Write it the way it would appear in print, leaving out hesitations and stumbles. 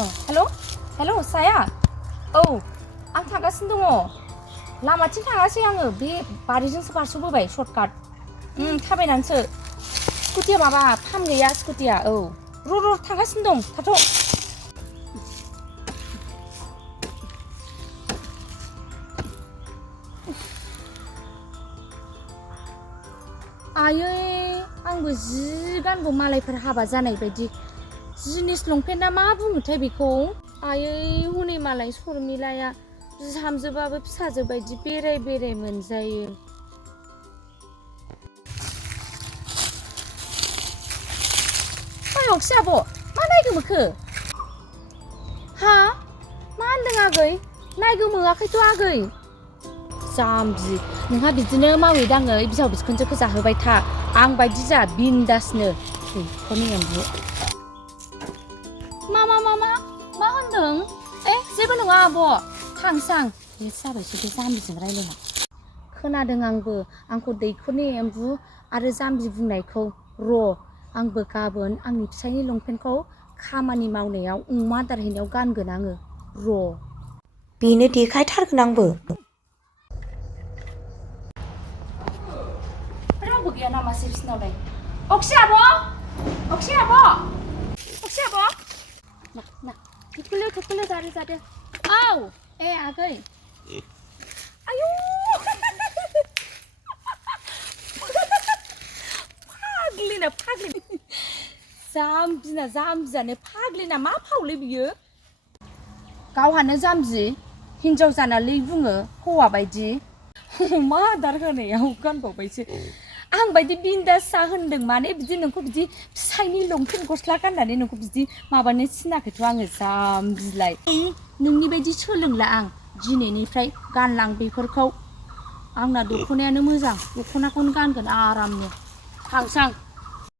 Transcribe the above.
हेल' साया औ आं थांगासिनो दङ लामाथिं थाङासै आङो बे बारिजोंसो बारस'बोबाय सर्टकाट थाबायनानैसो स्कुटिया माबा फाम गैया स्कुटिया औ र' थांगासिनो दं थाथ' आयै आंबो जि गानगौ मालायफोर हाबा जानाय बायदि जिनिस लंपेन्टआ मा बुङोथाय बेखौ आयै हनै मालाय शर्मिलाया बिहामजोबाबो फिसाजो बायदि बेराय मोनजायो अक्सि आब' मा नायगोमोखो हा मा होनदों आगै नायगोमोआखैथ' आगै जाम्बि नोंहा बिदिनो मावै दाङै बिहाव बिखुनजोखौ जाहोबाय था आं बायदि जा बिन्दासनो दैखरनि एम्बु मा होनदों जेबो नङा आब' थांसां बे जाबायसो बे जाम्बिजों रायलायना खोनादों आंबो आंखौ दैखरनि एम्बु आरो जाम्बि बुंनायखौ र' आंबो गाबोन आंनि फिसायनि लंपेन्टखौ खामानि मावनायाव अमा आदार हैनायाव गानगोन आङो र' बेनो देखायथारगोन आंबो रावबो गैया नामा सिरिसनावलाय अक्सि आब' ना थुखुलु जादो औ आगै आयु फाग्लि जाम्बियानो फाग्लिना मा फावलै बियो गावहानो जाम्बि हिनजाव जानालै बुङो हौवा बायदि अमा आदार होनायाव गानबावबायसो आं बायदि बिन्दास जा होनदों माने बिदि नोंखौ बिदि फिसायनि लंपेन्ट गस्ला गाननानै नोंखौ बिदि माबानो थिनाखैथ' आङो जाम्बिलाय नोंनि बायदि सोलोंला आं दिनैनिफ्राय गानलां बेफोरखौ आंना दख'नायानो मोजां दख'नाखौनो गानगोन आरामनो थांसां